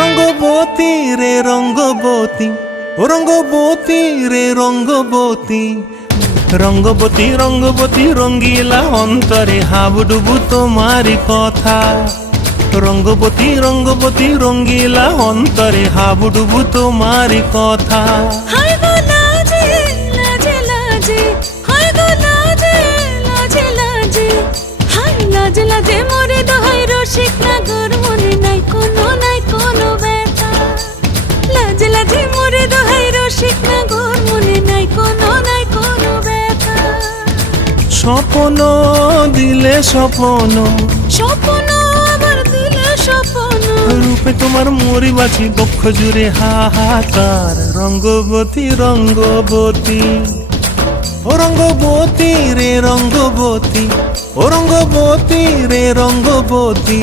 রঙ্গবতী রে রঙ্গবতী, ও রঙ্গবতী রে রঙ্গবতী, রঙ্গবতী রঙ্গবতী রঙ্গিলা অন্তরে হাবুডুবু তোমারি কথা। রঙ্গবতী রঙ্গবতী রঙ্গিলা অন্তরে হাবুডুবু তোমারি কথা। হায় গো লাজে লাজে লাজে, হায় গো লাজে লাজে লাজে, হায় লাজে লাজে মোরে দোহাই রসিক নাগর মনে নাই কোনো ব্যথা। লাজে লাজে মোরে দোহাই রসিক নাগর মনে নাই কোনো ব্যথা। স্বপ্ন দিলে স্বপ্ন, স্বপ্ন আবার দিলে স্বপ্ন, রূপে তোমার মরি বাছি বক্ষ জুড়ে হাহাকার। রঙ্গবতী রঙ্গবতী, ও রঙ্গবতী রে রঙ্গবতী, ও রঙ্গবতী রে রঙ্গবতী।